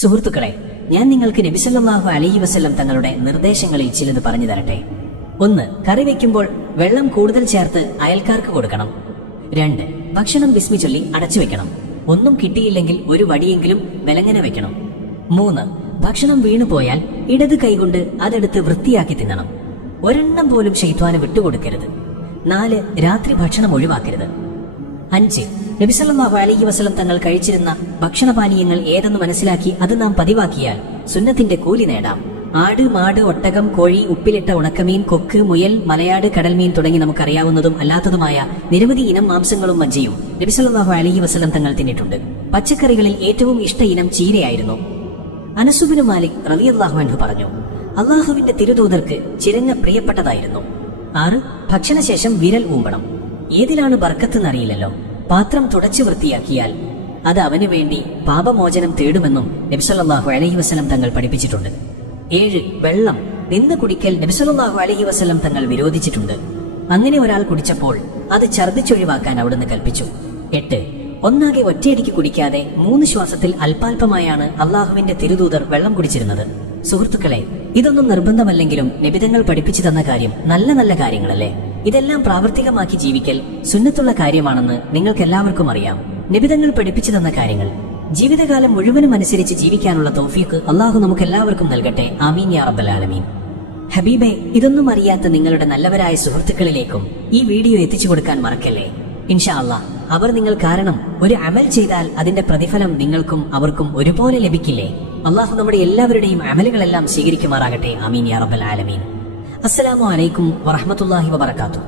സുഹൃത്തുക്കളെ, ഞാൻ നിങ്ങൾക്ക് നബി സല്ലല്ലാഹു അലൈഹി വസല്ലം തങ്ങളുടെ നിർദ്ദേശങ്ങളിൽ ചിലത് പറഞ്ഞു തരട്ടെ. 1. കറി വയ്ക്കുമ്പോൾ വെള്ളം കൂടുതൽ ചേർത്ത് അയൽക്കാർക്ക് കൊടുക്കണം. 2. ഭക്ഷണം ബിസ്മി ചൊല്ലി അടച്ചു വെക്കണം. ഒന്നും കിട്ടിയില്ലെങ്കിൽ ഒരു വടിയെങ്കിലും വിലങ്ങനെ വെക്കണം. 3. ഭക്ഷണം വീണുപോയാൽ ഇടത് കൈകൊണ്ട് അതെടുത്ത് വൃത്തിയാക്കി തിന്നണം. ഒരെണ്ണം പോലും ശൈത്വാന് വിട്ടുകൊടുക്കരുത്. 4. രാത്രി ഭക്ഷണം ഒഴിവാക്കരുത്. 5. നബി സല്ലല്ലാഹു അലൈഹി വസല്ലം തങ്ങൾ കഴിച്ചിരുന്ന ഭക്ഷണപാനീയങ്ങൾ ഏതെന്ന് മനസ്സിലാക്കി അത് നാം പതിവാക്കിയാൽ സുന്നത്തിന്റെ കൂലി നേടാം. ആട്, മാട്, ഒട്ടകം, കോഴി, ഉപ്പിലിട്ട ഉണക്കമീൻ, കൊക്ക്, മുയൽ, മലയാട്, കടൽമീൻ തുടങ്ങി നമുക്കറിയാവുന്നതും അല്ലാത്തതുമായ നിരവധി ഇനം മാംസങ്ങളും മജ്ജയും നബി സല്ലല്ലാഹു അലൈഹി വസല്ലം തങ്ങൾ തിന്നിട്ടുണ്ട്. പച്ചക്കറികളിൽ ഏറ്റവും ഇഷ്ട ഇനം ചീരയായിരുന്നു. അനസ് ഇബ്നു മാലിക് റളിയല്ലാഹു അൻഹു പറഞ്ഞു, അള്ളാഹുവിന്റെ തിരുദൂതർക്ക് ചിരങ്ങ പ്രിയപ്പെട്ടതായിരുന്നു. 6. ഭക്ഷണശേഷം വിരൽ ഊമ്പണം. ഏതിലാണ് ബർക്കത്തെന്നറിയില്ലല്ലോ. പാത്രം തുടച്ചു വൃത്തിയാക്കിയാൽ അത് അവന് വേണ്ടി പാപമോചനം തേടുമെന്നും നബി സല്ലല്ലാഹു അലൈഹി വസല്ലം തങ്ങൾ പഠിപ്പിച്ചിട്ടുണ്ട്. 7. വെള്ളം നിന്ന് കുടിക്കൽ നബി സല്ലല്ലാഹു അലൈഹി വസല്ലം തങ്ങൾ വിരോധിച്ചിട്ടുണ്ട്. അങ്ങനെ ഒരാൾ കുടിച്ചപ്പോൾ അത് ഛർദ്ദിച്ചൊഴിവാക്കാൻ അവിടുന്ന് കൽപ്പിച്ചു. 8. ഒന്നാകെ ഒറ്റയടിക്ക് കുടിക്കാതെ 3 ശ്വാസത്തിൽ അല്പാൽപമായാണ് അള്ളാഹുവിന്റെ തിരുദൂതർ വെള്ളം കുടിച്ചിരുന്നത്. സുഹൃത്തുക്കളെ, ഇതൊന്നും നിർബന്ധമല്ലെങ്കിലും നിബിധങ്ങൾ പഠിപ്പിച്ചു തന്ന കാര്യം നല്ല നല്ല കാര്യങ്ങളല്ലേ? ഇതെല്ലാം പ്രാവർത്തികമാക്കി ജീവിക്കൽ സുന്നത്തുള്ള കാര്യമാണെന്ന് നിങ്ങൾക്കെല്ലാവർക്കും അറിയാം. നിബിധങ്ങൾ പഠിപ്പിച്ചു തന്ന കാര്യങ്ങൾ ജീവിതകാലം മുഴുവനും അനുസരിച്ച് ജീവിക്കാനുള്ള തൗഫീഖ് അള്ളാഹു നമുക്കെല്ലാവർക്കും നൽകട്ടെ. ആമീൻ യാ റബ്ബൽ ആലമീൻ. ഹബീബെ, ഇതൊന്നും അറിയാത്ത നിങ്ങളുടെ നല്ലവരായ സുഹൃത്തുക്കളിലേക്കും ഈ വീഡിയോ എത്തിച്ചു കൊടുക്കാൻ മറക്കല്ലേ. ഇൻഷാ അല്ലാഹ്, അവർ നിങ്ങൾ കാരണം ഒരു അമൽ ചെയ്താൽ അതിന്റെ പ്രതിഫലം നിങ്ങൾക്കും അവർക്കും ഒരുപോലെ ലഭിക്കില്ലേ? അള്ളാഹു നമ്മുടെ എല്ലാവരുടെയും അമലുകളെല്ലാം സ്വീകരിക്കുമാറാകട്ടെ. ആമീൻ യാ റബ്ബൽ ആലമീൻ. അസ്സലാമു അലൈക്കും വറഹ്മത്തുള്ളാഹി വബറകാതുഹു.